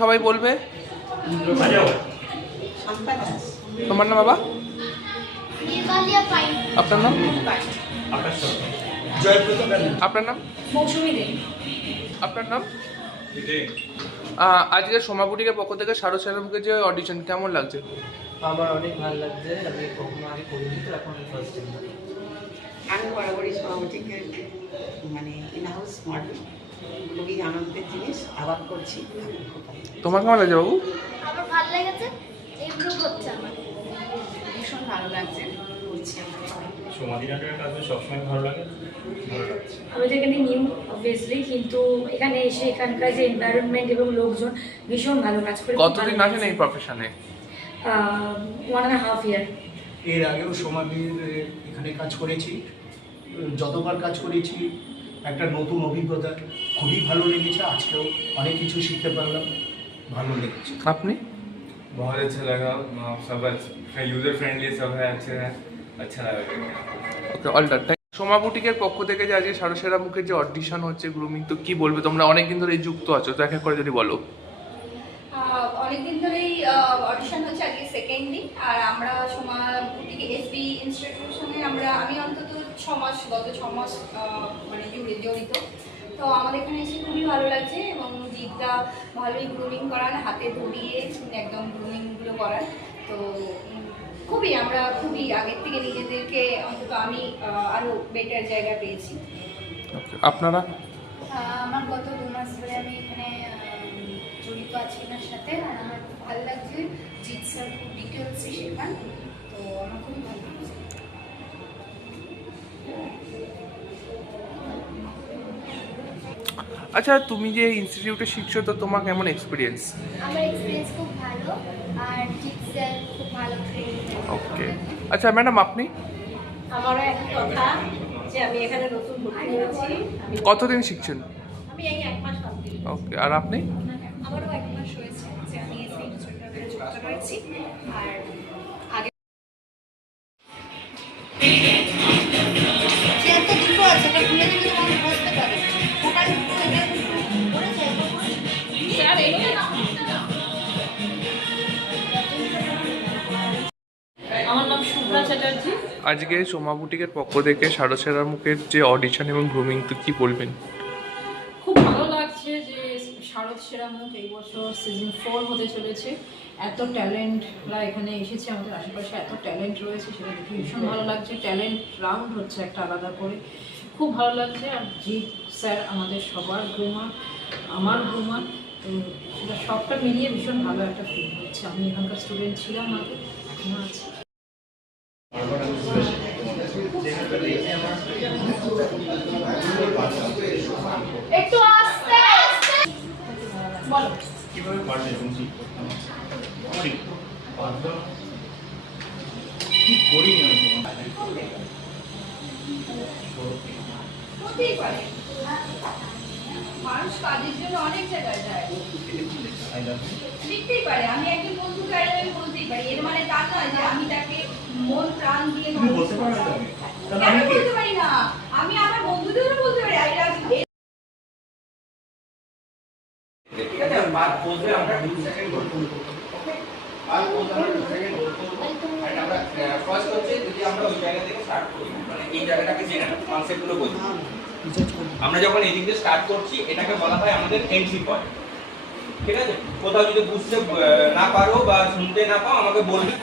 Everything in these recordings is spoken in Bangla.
সবাই বলবে। তোমার নাম বাবা? আপনার নাম? আপনার নাম? আপনার নাম? আজকে সোমাপুটিকের পক্ষ থেকে শারদ সেরামকে যে অডিশন, কেমন লাগছে? আমার অনেক ভালো লাগছে। আমি কখনো আগে করিনি, তো এখন ফার্স্ট টাইম। আমি বরাবরই সোমাপুটিকে মানে ইন হাউস মডেল, খুবই আনন্দের জিনিস। আবার করছি। তোমার কেমন লাগছে বাবু? আমার ভালো লেগেছে, ইমপ্রুভ হচ্ছে আমার। ভীষণ ভালো লাগছে, করছি আমরা। সমাধি নাটকের কাজ সবসময় ভালো লাগে। আমি তো এখানে নিউ অবভিয়াসলি, কিন্তু এখানে এসে এখানকার যে এনভায়রনমেন্ট এবং লোকজন ভীষণ ভালো কাজ করে। কতদিন আছেন এই প্রফেশনে? 1.5 ইয়ার। এর আগেও সমাধির এখানে কাজ করেছি, যতবার কাজ করেছি একটা নতুন অভিজ্ঞতা, খুবই ভালো লেগেছে। আজকেও অনেক কিছু শিখতে পারলাম, ভালো লেগেছে। আপনি? बहुत अच्छा लगा, सब यूजर फ्रेंडली सब है, अच्छे हैं, अच्छा लगा। ওকে, অল ডান। সোমাপুটিকের পক্ষ থেকে যে আজকে শারদ সেরামুখের যে অডিশন হচ্ছে গ্রুমিং, তো কি বলবে? তোমরা অনেকদিন ধরে যুক্ত আছো, তো এক এক করে যদি বলো। অনেকদিন ধরেই অডিশন হচ্ছে, আজকে সেকেন্ড দিন। আর আমরা সোমাপুটিকে এসবি ইনস্টিটিউশনে আমি অন্তত 6 মাস, গত 6 মাস মানে জড়িত। তো আমাদের এখানে এসে খুবই ভালো লাগছে, এবং জিতটা ভালোই গ্রুমিং করান, হাতে ধরিয়ে একদম গ্রুমিংগুলো করান। তো আমরা খুবই আগের থেকে নিজেদেরকে, অন্তত আমি আরও বেটার জায়গা পেয়েছি। আপনারা? আমার গত 2 মাস ধরে আমি এখানে জড়িত আছি এনার সাথে, আর আমার খুব ভালো লাগছে। জিৎ স্যার খুব ডিটেলসে শেখান, তো আমার খুবই ভালো লাগছে। আচ্ছা, তুমি যে ইনস্টিটিউটে শিখছো, তো তোমার কেমন এক্সপিরিয়েন্স? আমার এক্সপিরিয়েন্স খুব ভালো, আর জিৎ স্যার খুব ভালো ট্রেনিং। ওকে, আচ্ছা ম্যাডাম, আপনি? আমারও একই কথা, যে আমি এখানে নতুন ভর্তি হয়েছি। কতদিন শিখছেন? আমি এই 1 মাস কমপ্লিট। ওকে, আর আপনি? আমারও 1 মাস হয়েছে যে আমি এসবি ইনস্টিটিউটে যুক্ত রয়েছি। আর আগে চেয়ার তো দুটো আছে, এটা খুলে দিলে তো মানুষ বসতে পারে। ওটা একটু এটা একটু করেছে, স্যার এগুলো না। আমার নাম শুভ্রা চ্যাটার্জি। আজকে সোমাপুটিকের পক্ষ থেকে শারদ সেরামুখের যে অডিশন এবং গ্রুমিং, তো কি বলবেন? খুব ভালো লাগছে যে শারদ সেরামুখ এই বছর সিজন 4 হতে চলেছে। এত ট্যালেন্টরা এখানে এসেছে, আমাদের আশেপাশে এত ট্যালেন্ট রয়েছে, সেটা দেখে ভীষণ ভালো লাগছে। ট্যালেন্ট রাউন্ড হচ্ছে একটা আলাদা করে, খুব ভালো লাগছে। আর জিৎ স্যার আমাদের সবার গ্রুমার, আমার গ্রুমার, তো সেটা সবটা মিলিয়ে ভীষণ ভালো একটা ফিল হচ্ছে। আমি এখানকার স্টুডেন্ট ছিলাম আগে, এখনও আছি। একটু আস্তে আস্তে বলো কিভাবে পারলে তুমি কি করি না হতেই পারে, মানুষ কাজের জন্য অনেক জায়গায় যায়, লিখতেই পারে। আমি একজন বন্ধুকে আমি বলতেই পারি, এর মানে তা নয় যে আমি তাকে মন প্রাণ দিয়ে বলতে পারো না তুমি? কেন বলতে পারি না? আমি আমার বন্ধুদেরও বলতে পারি। ঠিক আছে, বাদ বলতে আমরা 2 সেকেন্ড বলবো। আর বলতে আমরা 2 সেকেন্ড বলবো। আর আমরা ফার্স্ট হচ্ছে যদি আমরা ওই জায়গা থেকে স্টার্ট করি, মানে এই জায়গাটাকে জেনে না, কনসেপ্টগুলো বুঝি। আমরা যখন এই দিক দিয়ে স্টার্ট করছি, এটাকে বলা হয় আমাদের এন্ট্রি পয়েন্ট। ঠিক আছে, কোথাও যদি বুঝতে না পারো বা শুনতে না পাও, আমাকে বলবে।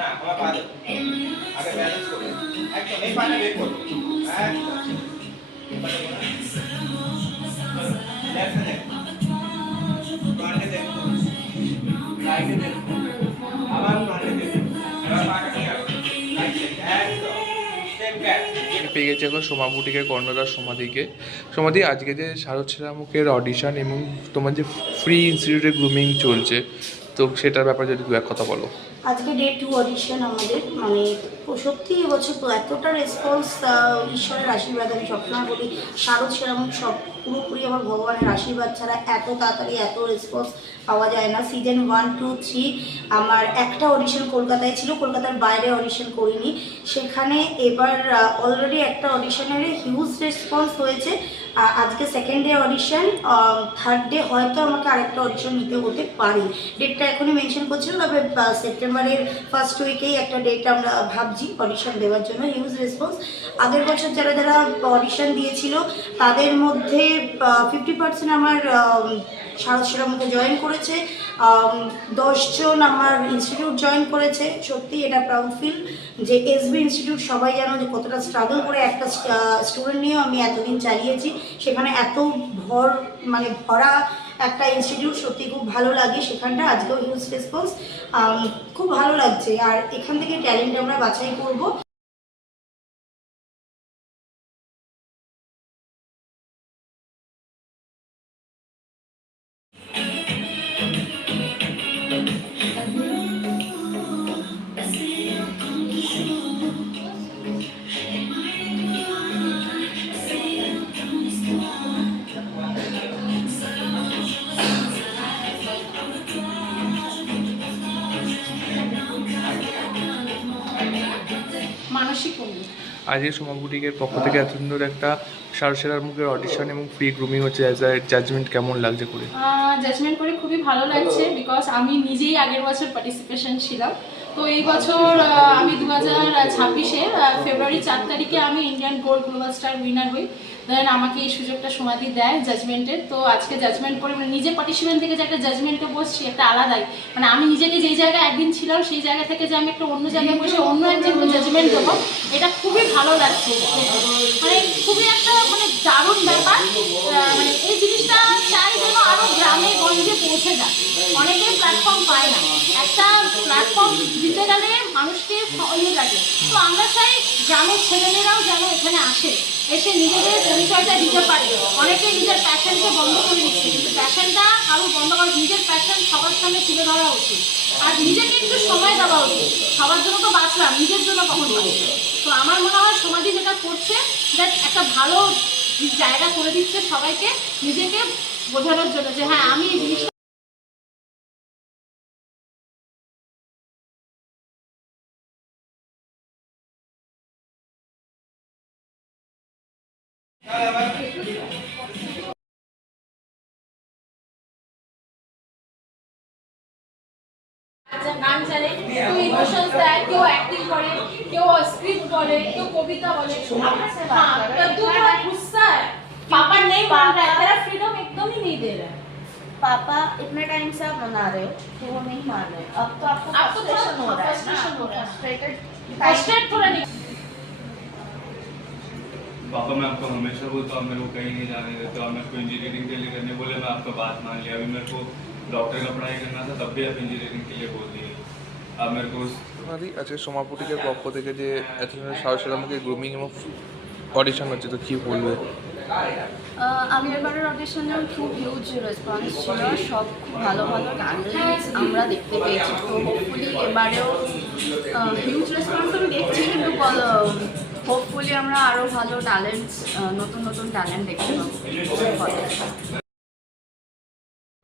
না, আমার পা দেবো আগে, ব্যালেন্স করে একদম এই পাটা বের করবো, একদম লেফট দেখো, ফ্রন্টে দেখো, রাইটে দেখো, আবার ফ্রন্টে দেখো, এবার পাটা নিয়ে আসো, রাইট সাইড, একদম স্টেপ ব্যাক। পেয়ে গেছে এখন সোমাপুটিকের কর্ণধার সমাধিকে। সমাধি, আজকে যে শারদ সেরামুখের অডিশন এবং তোমার যে ফ্রি ইনস্টিটিউটে গ্রুমিং চলছে, তো সেটার ব্যাপারে যদি দু এক কথা বলো। আজকে ডে 2 অডিশন আমাদের, মানে সত্যি এবছর তো এতটা রেসপন্স, ঈশ্বরের আশীর্বাদ। আমি সবসময় বলি শারদ সেরামুখ সব পুরোপুরি আমার ভগবানের আশীর্বাদ ছাড়া এত তাড়াতাড়ি এত রেসপন্স পাওয়া যায় না। সিজন 1, 2, 3 আমার একটা অডিশন কলকাতায় ছিল, কলকাতার বাইরে অডিশন করিনি। সেখানে এবার অলরেডি একটা অডিশনের হিউজ রেসপন্স হয়েছে। আজকে second day audition, third day হয়তো আমাকে আরেকটা অডিশন নিতে হতে পারে। ডেটটা এখনই মেনশন করছিল, তবে সেপ্টেম্বরের ফার্স্ট উইকেই একটা ডেট আমরা ভাবছি অডিশন দেওয়ার জন্য। Huge response. আগের বছর যারা যারা অডিশন দিয়েছিল তাদের মধ্যে 50% আমার শারদ সেরামুখে জয়েন করেছে, 10 জন আমার ইনস্টিটিউট জয়েন করেছে। সত্যি এটা প্রাউড ফিল যে এসবি ইনস্টিটিউট সবাই জানো যে কতটা স্ট্রাগল করে একটা স্টুডেন্ট নিয়েও আমি এতদিন চালিয়েছি, সেখানে এত ভরা একটা ইনস্টিটিউট। সত্যি খুব ভালো লাগে সেখানটা। আজকেও হিউজ রেসপন্স, খুব ভালো লাগছে। আর এখান থেকে ট্যালেন্ট আমরা বাছাই করব। মানসিক উন্নতি। আজকে সোমা বুটিকের পক্ষ থেকে এত সুন্দর একটা শারদ সেরামুখের অডিশন এবং ফ্রি গ্রুমিং হচ্ছে, অ্যাজ আ জাজমেন্ট কেমন লাগছে করে? জাজমেন্ট করে খুবই ভালো লাগছে, বিকজ আমি নিজেই আগের বছর পার্টিসিপেশন ছিলাম। তো এই বছর আমি 2026-এ ফেব্রুয়ারি 4 তারিখে আমি Indian gold global star winner হই। দেন আমাকে এই সুযোগটা সমাধি দেয় জাজমেন্টের। তো আজকে জাজমেন্ট করে নিজে পার্টিসিপেন্ট থেকে যে একটা জাজমেন্টে বসছি, একটা আলাদাই আমি নিজেকে যেই জায়গায় একদিন ছিলাম সেই জায়গা থেকে যে আমি একটা অন্য জায়গায় বসে অন্য একজনকে জাজমেন্ট দেবো, এটা খুবই ভালো লাগছে। খুবই একটা দারুণ ব্যাপার। এই জিনিসটা চাই যেন আরো গ্রামে গঞ্জে পৌঁছে যায়। অনেকে প্ল্যাটফর্ম পায় না, একটা প্ল্যাটফর্ম দিতে গেলে মানুষকে ইয়ে লাগে। তো আমরা চাই গ্রামের ছেলেমেয়েরাও যেন এখানে আসে, এসে নিজেদের পরিচয়টা দিতে পারে। অনেকে নিজের প্যাশনকে বন্ধ করে দিচ্ছে, কিন্তু প্যাশনটা কারো বন্ধ করে, নিজের প্যাশন সবার সামনে তুলে ধরা উচিত। আর নিজেকে একটু সময় দেওয়া উচিত। সবার জন্য তো বাঁচলাম, নিজের জন্য কখন বাঁচলাম? তো আমার মনে হয় সমাধি যেটা করছে, দ্যাট একটা ভালো জায়গা করে দিচ্ছে সবাইকে নিজেকে বোঝানোর জন্য যে হ্যাঁ আমি এই জিনিসটা। গান জানে, কেউ ইমোশনস দেয়, কেউ অ্যাক্টিং করে, কেউ স্ক্রিপ্ট বলে, কেউ কবিতা বলে। गुस्सा है, पापा नहीं मान रहा है, तेरा फ्रीडम एकदम ही नहीं दे रहा है। पापा इतने टाइम से आप मना रहे हो कि वो नहीं मान रहे, अब तो आपको फ्रस्ट्रेशन हो रहा है ना, फ्रस्ट्रेट थोड़ा नहीं। पापा मैं आपको हमेशा बोलता हूँ मेरे को कहीं नहीं जाने देते, और मेरे को इंजीनियरिंग के लिए करने बोले, मैं आपका बात मान लिया। अभी मेरे को डॉक्टर का पढ़ाई करना था, तब भी आप इंजीनियरिंग के लिए बोल दिए। अब मेरे को আজকে সোমা বুটিকের পক্ষ থেকে যে এত সুন্দর শারদ সেরামুখের গ্রুমিং এবং অডিশন হচ্ছে, তো কী বলবে? আগের বারের অডিশনে খুব হিউজ রেসপন্স ছিল, সব খুব ভালো ভালো ট্যালেন্টস আমরা দেখতে পেয়েছি। তো হোপফুলি এবারেও হিউজ রেসপন্স আমি দেখছি, কিন্তু হোপফুলি আমরা আরও ভালো ট্যালেন্টস, নতুন নতুন ট্যালেন্ট দেখতে পাবো।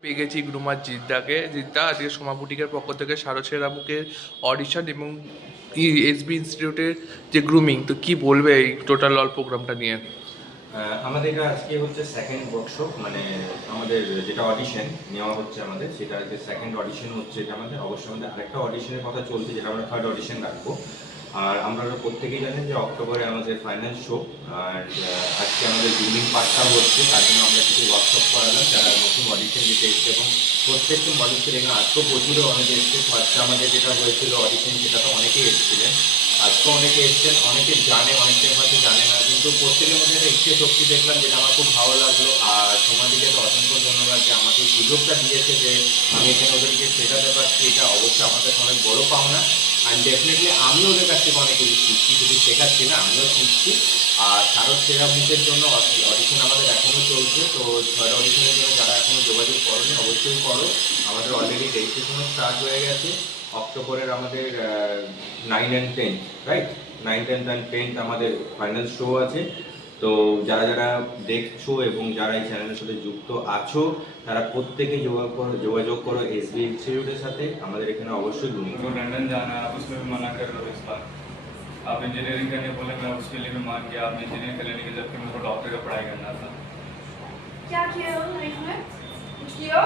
পেয়ে গেছি গ্রুমার জিদ্দা আজকে সোমা বুটিকের পক্ষ থেকে শারদ সেরামুখের অডিশন এবং এসবি ইনস্টিটিউটের যে গ্রুমিং, তো কি বলবে এই টোটাল অল প্রোগ্রামটা নিয়ে? আমাদের আজকে হচ্ছে সেকেন্ড ওয়ার্কশপ, আমাদের যেটা অডিশন নেওয়া হচ্ছে আমাদের, সেটা আজকে সেকেন্ড অডিশন হচ্ছে। এটা অবশ্যই আমাদের আরেকটা অডিশনের কথা চলছে, যেটা আমরা থার্ড অডিশন রাখবো। আর আমরা প্রত্যেকেই জানেন যে অক্টোবরে আমাদের ফাইনাল শো, আর আজকে আমাদের গ্রুমিং পার্টটা হচ্ছে, তার জন্য আমরা কিছু ওয়ার্কশপ করালাম যারা নতুন অডিশন দিতে এসছে, এবং প্রত্যেকটা মডেলকে দেখলাম আজকেও প্রচুরও অনেকে এসছে। ফার্স্টে আমাদের যেটা হয়েছিল অডিশন, সেটা তো অনেকেই এসেছিলেন, আজকেও অনেকে এসছেন। অনেকে জানে, অনেকে হয়তো জানে না, কিন্তু প্রত্যেকের মধ্যে একটা ইচ্ছে শক্তি দেখলাম, যেটা আমার খুব ভালো লাগলো। আর সমাধিকে অসংখ্য ধন্যবাদ যে আমাকে সুযোগটা দিয়েছে যে আমি এখানে ওদেরকে শেখাতে পারছি। এটা অবশ্যই আমার কাছে অনেক বড় পাওনা। অ্যান্ড ডেফিনেটলি আমিও ওদের কাছ থেকে অনেক কিছু শিখছি, শুধু শেখাচ্ছি না, আমিও শিখছি। আর শারদ সেরামুখের জন্য অডিশন আমাদের এখনও চলছে। তো থার্ড অডিশনের জন্য যারা এখনও যোগাযোগ করোনি অবশ্যই করো, আমাদের অলরেডি রেজিস্ট্রেশনও স্টার্ট হয়ে গেছে। অক্টোবরের আমাদের 9 and 10, রাইট? 9, 10 and 10 আমাদের ফাইনাল শো আছে। তো যারা যারা দেখছো এবং যারা এই চ্যানেলের সাথে যুক্ত আছো তারা প্রত্যেকে যোগাযোগ করো এসবি ইনস্টিটিউটের সাথে। আমাদের এখানে অবশ্যই গ্রুমিং। मेरे को लंदन जाना है, आप उसमें भी मना कर रहे हो इस बार। आप इंजीनियरिंग करने बोले, मैं उसके लिए भी मान गया। आप इंजीनियरिंग करने के जबकि मेरे को डॉक्टर का पढ़ाई करना था। क्या किया हो लाइफ में? कुछ किया?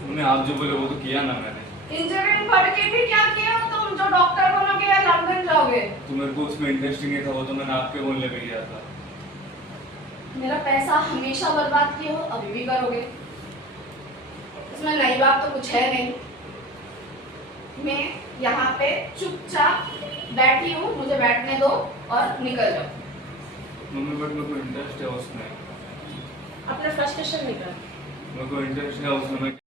उन्होंने आप जो बोले वो तो किया ना मैंने। इंजीनियरिंग पढ़ के भी क्या किया हो तुम जो डॉक्टर बनोगे या लंदन जाओगे? तो मेरे को उसमें इंटरेस्ट नहीं था, वो तो मैंने आपके बोलने पे किया था। मेरा पैसा हमेशा बर्बाद किए हो, अभी भी करोगे। इसमें नई बात तो कुछ है नहीं। मैं यहाँ पे चुपचाप बैठी हूँ, मुझे बैठने दो और निकल जाओ। मम्मी बट मेरे को इंटरेस्ट है उसमें, अपना फ्रस्ट्रेशन निकाल। मेरे को इंटरेस्ट है उसमें। मैं